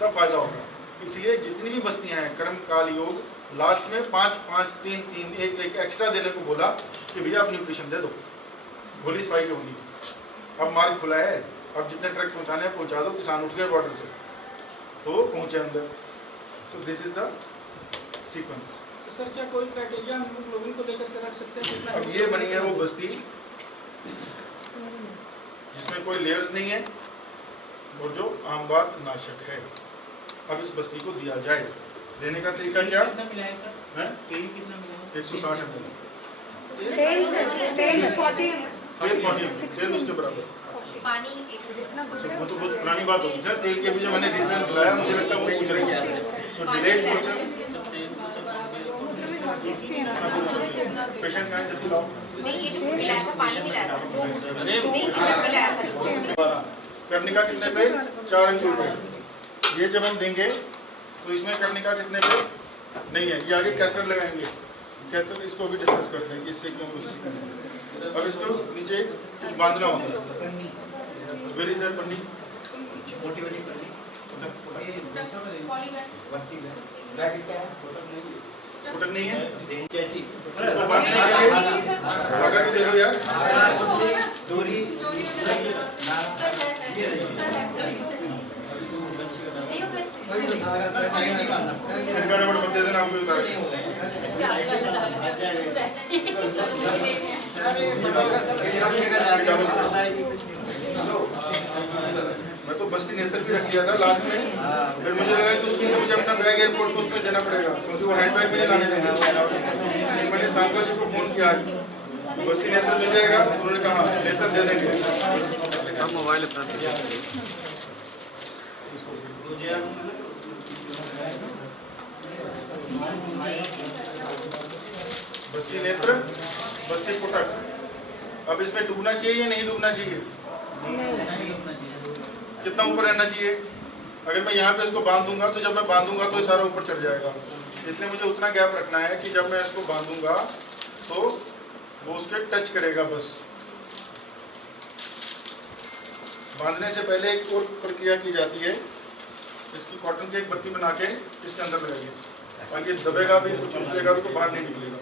तब फायदा होगा। इसलिए जितनी भी बस्तियां हैं, कर्म काल योग, लास्ट में 5 5 3 3 1 1 एक्स्ट्रा देने को बोला कि भैया आप न्यूट्रिशन दे दो। गोली सफाई की होनी थी, अब मार्ग खुला है, अब जितने ट्रक पहुंचाने हैं पहुंचा दो। किसान उठ गए बॉर्डर से तो पहुंचे अंदर। So this is the sequence. Sir क्या कोई क्राइटेरिया हम हीमोग्लोबिन को लेकर के रख सकते हैं कितना? अब ये बनी है वो बस्ती जिसमें कोई लेयर्स नहीं है और जो आम बात नाशक है। अब इस बस्ती को दिया जाए। देने का तरीका क्या? कितना मिला है सर? है तेल कितना मिला है? 160 ml। तेल 40 तेल उसके बराबर। पानी जितना अच्छा, वो तो बहुत पुरानी बात होगी ना। तेल के भी जो मैंने रीजन बताया, मुझे लगता है वो पूछ रही है। सो डिलेड क्वेश्चंस, पेशेंट का जल्दी लाओ। नहीं, ये जो मिलाया था पानी मिलाया था वो नहीं मिलाया था। कर्णिका कितने पे? 4 अंकुल पे। ये जब हम देंगे तो इसमें कर्णिका कितने पे? नहीं है। ये आगे कैथर लगाएंगे, कैथर इसको भी डिस्कस करते हैं कि इससे क्यों उससे क्यों। अब इसको नीचे कुछ बांधना होता है। वेयर इज दैट पन्नी? कोटक नहीं है, इसको बांधने के लिए धागा तो दे दो यार। इनका नंबर मत दे देना, आपको बता मैं तो बस्ती नेत्र भी रख लिया था लास्ट में, फिर मुझे लगा कि उसके लिए मुझे अपना बैग एयरपोर्ट में उसमें देना पड़ेगा, क्योंकि वो हैंड बैग में नहीं लाने देंगे। मैंने सांबा जी को फोन किया बस्ती नेत्र मिल जाएगा। उन्होंने कहा नेत्र दे देंगे। अब मोबाइल अपना बस्ती नेत्र, बस्ती पुटक। अब इसमें डूबना चाहिए या नहीं डूबना चाहिए? कितना ऊपर रहना चाहिए? अगर मैं यहाँ पे इसको बांध दूंगा तो जब मैं बांधूंगा तो ये सारा ऊपर चढ़ जाएगा, इसलिए मुझे उतना गैप रखना है कि जब मैं इसको बांधूंगा तो वो उसके टच करेगा। बस बांधने से पहले एक और प्रक्रिया की जाती है, इसकी कॉटन की एक बत्ती बना के इसके अंदर लगाइए, ताकि दबेगा भी, कुछ उछलेगा भी तो बाहर नहीं निकलेगा।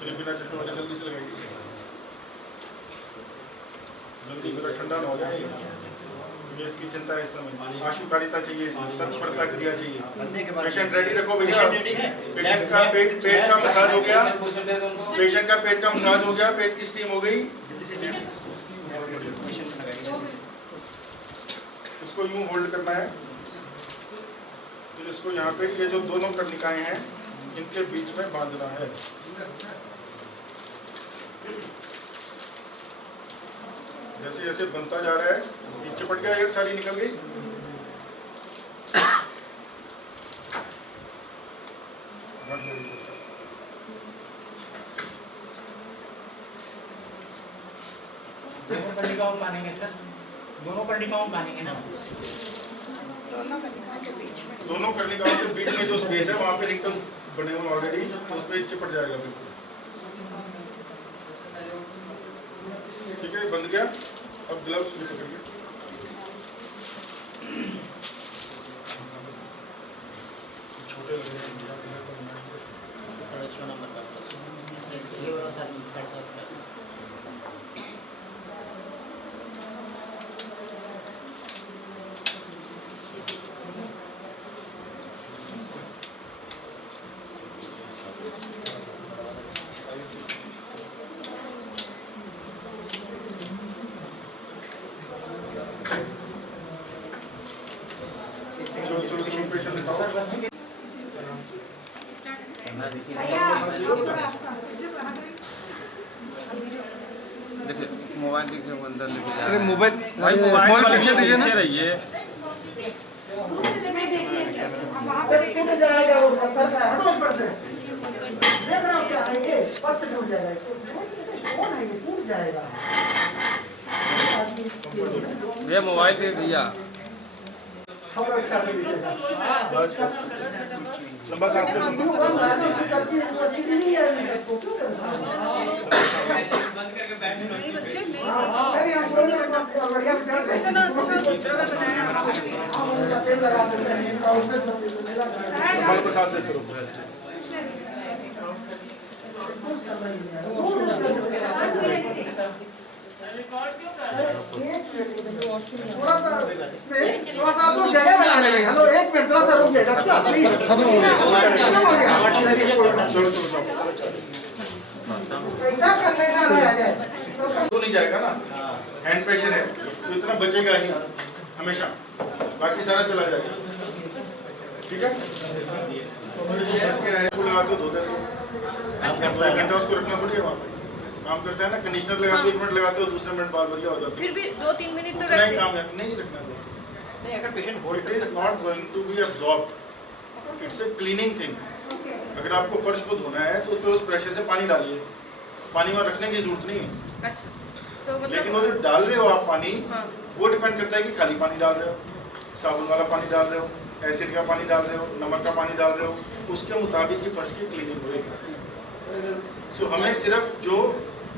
चलिए बिना चश्मे वाले जल्दी से लगाइए, जल्दी मेरा ठंडा ना हो जाए। मुझे इसकी चिंता है इस समय, आशुकारिता चाहिए, इसमें तत्परता क्रिया चाहिए। पेशेंट रेडी रखो भैया। पेशेंट का पेट का मसाज हो गया, पेशेंट का पेट का मसाज हो गया, पेट की स्टीम हो गई। इसको यूं होल्ड करना है, फिर इसको यहाँ पे ये जो दोनों कर्णिकाएं हैं इनके बीच में बांधना है। जैसे जैसे बनता जा रहा है, ये चिपट गया, एयर सारी निकल गई। दोनों कर्णिकाओं में बांधेंगे सर, दोनों कर्णिकाओं में बांधेंगे ना। दोनों कर्णिकाओं के बीच में जो स्पेस है वहाँ पे रिंकल्स बने हुए ऑलरेडी, तो उस पर चिपट जाएगा बिल्कुल। ठीक है, बंद गया। अब ग्लव्स भी पकड़िए। छोटे लग रहे हैं। 6.5 नंबर का ये वाला सर 7.5 का। देखिए मोबाइल देखिए वो अंदर लेके जा रहे हैं। मोबाइल मोबाइल पीछे दीजिए ना। रहिए ये मोबाइल पे भैया लंबा सांस लो। बंद करके बैठने हमारे को साथ देते रहो। थोड़ा सा आप लोग जगह बना लेंगे। हेलो एक मिनट थोड़ा सा रुक जाइए डॉक्टर साहब प्लीज। ऐसा करने ना रह जाए तो नहीं जाएगा ना, हैंड प्रेशर है तो इतना बचेगा ही हमेशा, बाकी सारा चला जाएगा। ठीक है, तो मुझे जो बच के रहे को लगाते हो धो देते हो, घंटा उसको रखना थोड़ी है। वहाँ पे काम करता है ना, कंडीशनर लगाते हो 1 मिनट लगाते हो, दूसरे मिनट बाल बढ़िया हो जाता है। फिर भी 2-3 मिनट तो उतना ही काम है, नहीं रखना है। नहीं अगर patient it is not going to be absorbed, it's a cleaning thing. अगर आपको फर्श को धोना है तो उस पर उस प्रेशर से पानी डालिए, पानी में रखने की जरूरत नहीं है। अच्छा, तो मतलब लेकिन वो जो डाल रहे हो आप पानी, हाँ। वो डिपेंड करता है कि खाली पानी डाल रहे हो, साबुन वाला पानी डाल रहे हो, एसिड का पानी डाल रहे हो, नमक का पानी डाल रहे हो, उसके मुताबिक ही फर्श की क्लीनिंग होगी। सो हमें सिर्फ जो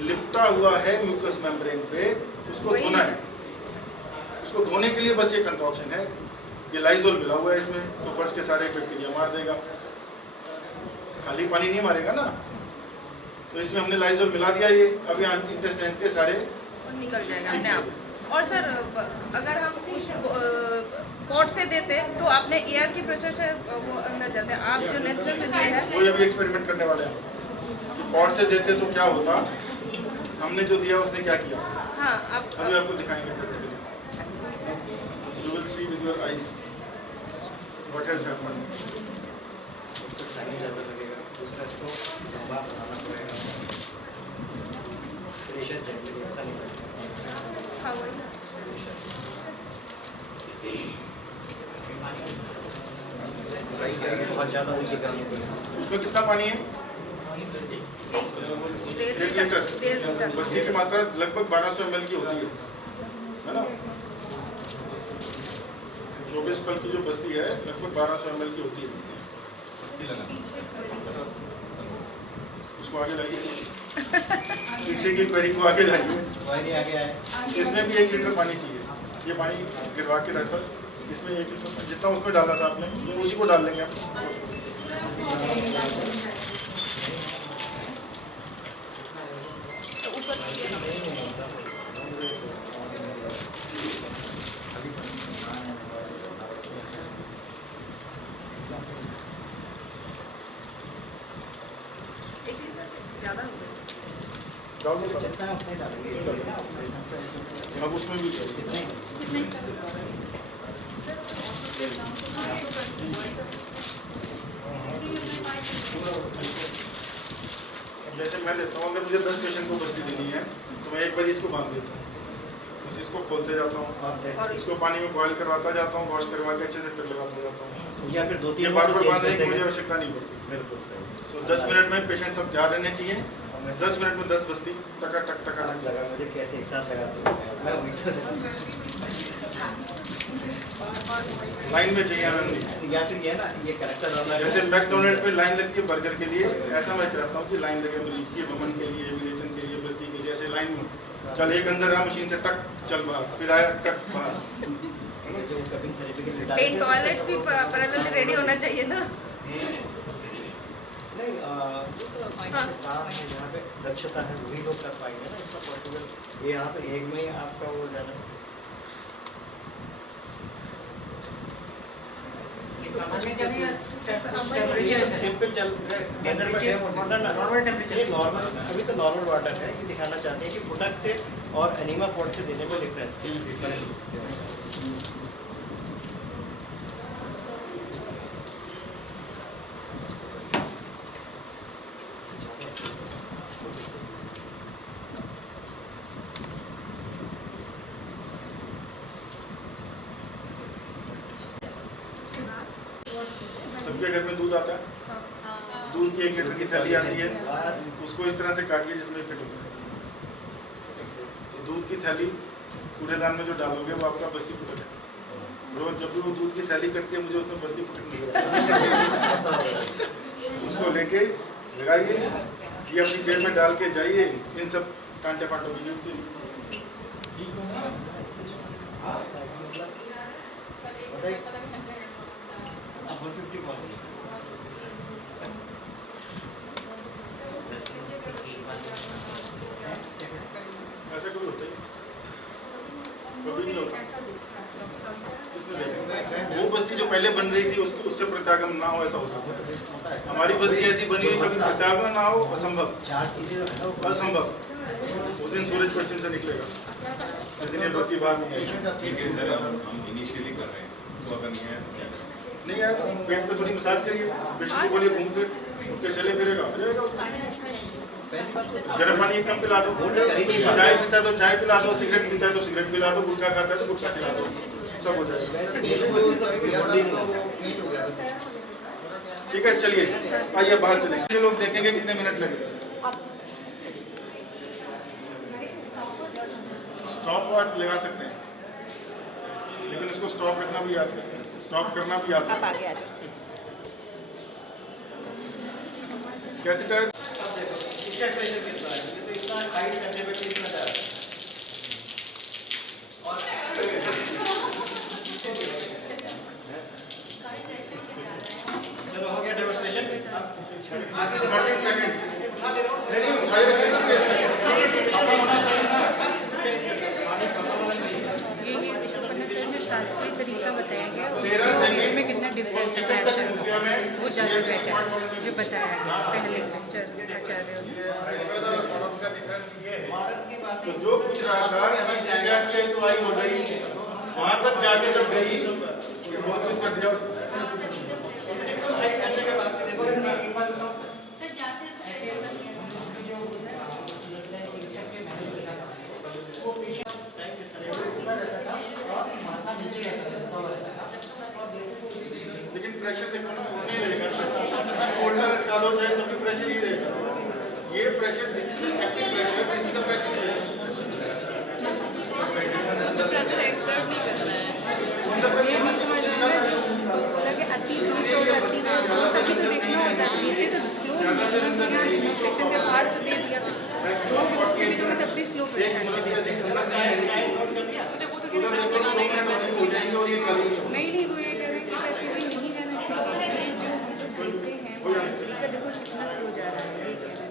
लिपटा हुआ है म्यूकस मेम्ब्रेन पे उसको धोना है। उसको धोने के लिए बस ये कंकॉक्शन है, ये लाइजोल मिला हुआ है इसमें, तो फर्श के सारे बैक्टीरिया मार देगा, खाली पानी नहीं मारेगा ना। तो इसमें हमने लाइजोल मिला दिया, ये अभी इंटेस्टाइन्स के सारे निकल जाएगा अपने आप। और सर अगर हम उस पॉट से देते तो आपने एयर की प्रेशर से वो अंदर जाते, आप जो नेचर से दिए हैं वही अभी एक्सपेरिमेंट करने वाले हैं। पॉट से देते तो क्या होता, हमने जो दिया उसने क्या किया, हाँ आप अभी आपको दिखाएंगे practically. You will see with your eyes what has happened. Time ज़्यादा लगेगा, दूसरा इसको लंबा बनाना पड़ेगा, प्रेशर जनरली ऐसा नहीं लगता, हाँ वही बहुत ज़्यादा ऊँची करनी पड़ेगी। उसमें कितना पानी है? 1 लीटर। बस्ती की मात्रा लगभग 1200 ml की होती है ना? 24 पल की जो बस्ती है लगभग 1200 ml की होती है। उसको आगे लाइए, पीछे की पेरी को आगे लाइए। वायरी आगे आए, इसमें भी 1 लीटर पानी चाहिए। ये पानी गिरवा के रखा, इसमें 1 लीटर जितना उसमें डाला था आपने उसी को डाल लेंगे आप। ज़्यादा हो गया। डाल दो सारा। जितना अपने डालेंगे अब उसमें भी चाहिए। जैसे मैं लेता हूँ, अगर मुझे 10 पेशेंट को बस्ती देनी है तो मैं एक बार इसको बांध देता हूँ, बस इसको खोलते जाता हूँ और इसको पानी में बॉयल करवाता जाता हूँ, वॉश करवा के अच्छे से फिर लगाता जाता हूँ। या फिर 2-3 ये बार बार बांधने की मुझे आवश्यकता नहीं पड़ती। बिल्कुल सही। तो 10 मिनट में पेशेंट सब तैयार रहने चाहिए। 10 मिनट में 10 बस्ती टका टक टका आप टक। लगा मुझे कैसे एक साथ लगाते हो, मैं वही सोच रहा लाइन में चाहिए आनंद। हूँ। या फिर ये ना, ये करेक्टर वाला जैसे मैकडोनल्ड पे लाइन लगती है बर्गर के लिए, ऐसा मैं चाहता हूँ कि लाइन लगे मरीज की, वमन के लिए, विरेचन के लिए, बस्ती के लिए, ऐसे लाइन में चल। एक अंदर आ मशीन से टक चल बाहर, फिर आया टक बाहर। जैसे वो कपिंग थेरेपी के लिए पेन टॉयलेट्स भी पैरेलल रेडी होना चाहिए ना। नहीं, ये तो हाँ। काम है जहाँ पे दक्षता है वही लोग कर पाएंगे ना, इतना पॉसिबल। ये यहाँ तो एक में ही आपका वो जाना। सामान्य चलिए सिंपल चल नॉर्मल टेम्परेचर, नॉर्मल अभी तो नॉर्मल वाटर है। ये दिखाना चाहते हैं कि फुटक से और एनीमा पोर्ट से देने में डिफरेंस क्या है। सबके घर में दूध आता है, दूध की 1 लीटर की थैली आती है, बस उसको इस तरह से काटिए जिसमें फिट हो। तो दूध की थैली कूड़ेदान में जो डालोगे वो आपका बस्ती पुटक है। रोज जब भी वो दूध की थैली कटती है मुझे उसमें बस्ती पुटक नहीं उसको लेके लगाइए, ये अपनी जेब में डाल के जाइए। इन सब कांटे फाटों की जरूरत नहीं। ऐसा कभी होता ही कभी नहीं होता। किसने देखा? वो बस्ती जो पहले बन रही थी उससे प्रत्यागम ना हो, ऐसा हो सकता है। हमारी बस्ती ऐसी बनी हुई कभी प्रत्यागम ना हो, असंभव। 4 चीजें जो है ना वो असंभव। उस दिन सूरज पश्चिम से निकलेगा, इसलिए बस्ती बाहर नहीं आएगी। ठीक है सर, हम इनिशियली कर रहे हैं, तो अगर नहीं आया तो क्या करें? नहीं आया तो पेट पे थोड़ी मसाज करिए, पेशेंट को बोलिए घूम फिर उठ के चले फिरेगा, हो जाएगा उसमें। गर्म पानी 1 कप पिला दो, चाय पीता है तो चाय पिला दो, सिगरेट पीता है तो सिगरेट पिला दो, गुटखा खाता है तो गुटखा पिला दो, सब हो जाएगा। वैसे मेरी बस्ती तो अभी पिया था तो वो हीट हो गया था। ठीक है, चलिए आइए बाहर चलेंगे। ये लोग देखेंगे कितने मिनट लगे। स्टॉप वॉच लगा सकते हैं, लेकिन इसको स्टॉप रखना भी याद करें, स्टॉप करना भी याद करें। कैथेटर इसका प्रेशर कितना है? ये तो इतना टाइट करने पे कितना जा रहा है? चलो हो गया डेमोन्स्ट्रेशन। आगे 30 सेकंड ये शास्त्रीय तरीका बताया गया 13 सेकंड में कितना डिफरेंस है सेकंड तक पहुंच गया मैं वो ज़्यादा बेटर जो बताया गया पहले आचार्य तो जो पूछ रहा था कि इंडिया की तो आई हो गई वहां तक जाके जब गई तो बहुत कुछ कर दिया उसने। लेकिन प्रेशर देखो ना नहीं रहेगा शोल्डर लटका दो चाहे तब भी प्रेशर ही रहेगा। ये pressure this is active pressure this is the passive pressure. तो प्रेशर एक्सर्ट नहीं करना है मतलब ये नहीं समझना है बोला कि अति तो सभी तो देखना होता है ये तो स्लो पेशेंट के पास तो दे दिया तब भी स्लो प्रेशर नहीं वो ये कह रहे हैं कि पैसे भी नहीं जाना चाहिए जो हम लोग देखते हैं तरीका देखो कितना स्लो जा रहा है ये कह रहे हैं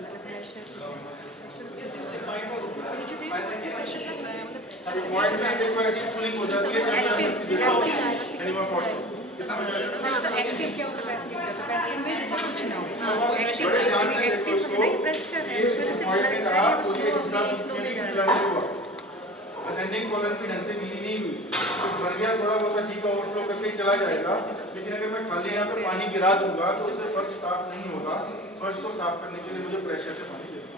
मतलब पॉइंट में देखो ऐसी कूलिंग हो जाती है जब एनिमा फॉर्ट कितना हो जाएगा। एक्टिव क्या होता है पैसिव क्या तो पैसिव में जैसे कुछ ना हो एक्टिव बड़े ध्यान से देखो इसको प्रेशर है ये पॉइंट में कहा तो ये हिस्सा नहीं हुआ असेंडिंग कॉलम की ढंग से गीली नहीं हुई तो भर गया थोड़ा बहुत ठीक है ओवरफ्लो करके ही चला जाएगा। लेकिन अगर मैं खाली यहाँ पे पानी गिरा दूंगा तो उससे फर्श साफ नहीं होगा। फर्श को साफ करने के लिए मुझे प्रेशर से पानी देना।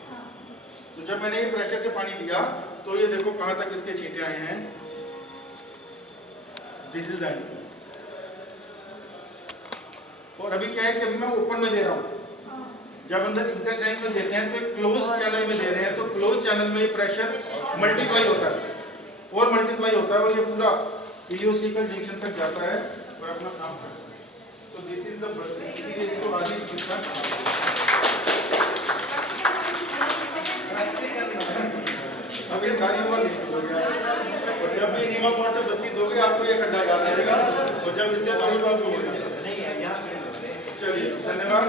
तो जब मैंने ये प्रेशर से पानी दिया तो ये देखो कहाँ तक इसके छींटे आए हैं। दिस इज एंड और अभी क्या है कि अभी मैं ओपन में दे रहा हूँ। जब अंदर इंटरसेंट में देते हैं तो एक क्लोज चैनल में दे रहे हैं तो क्लोज चैनल में ये प्रेशर मल्टीप्लाई होता है और मल्टीप्लाई होता है और ये पूरा इलियोसिकल जंक्शन तक जाता है और अपना काम करता है। तो दिस इज द बस्टिंग इसीलिए इसको आदि पूछना अब ये सारी उम्र नहीं हो गया और जब भी नीमा पॉट से बस्ती दोगे आपको ये खड्डा याद रहेगा और जब इससे दोगे तो आपको हो जाएगा। चलिए धन्यवाद।